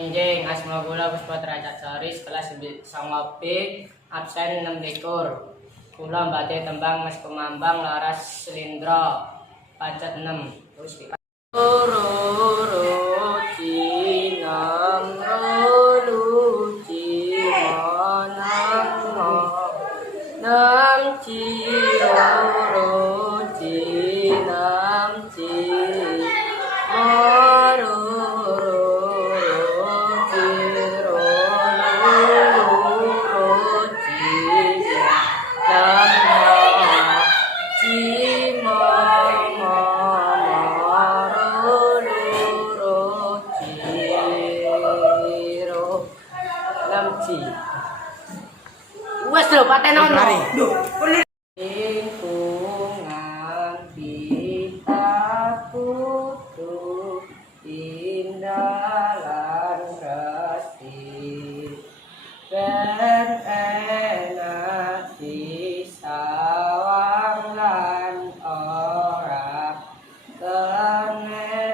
Enjing Asma Gula Puspatra Cacaris kelas 9 B absen 16. Kula badhe tembang Mas Kumambang Laras Slindra pacet 6. Terus wes lho paten ono. Lingkungan kita kudu indalan resi ben enak disawang lan ora kene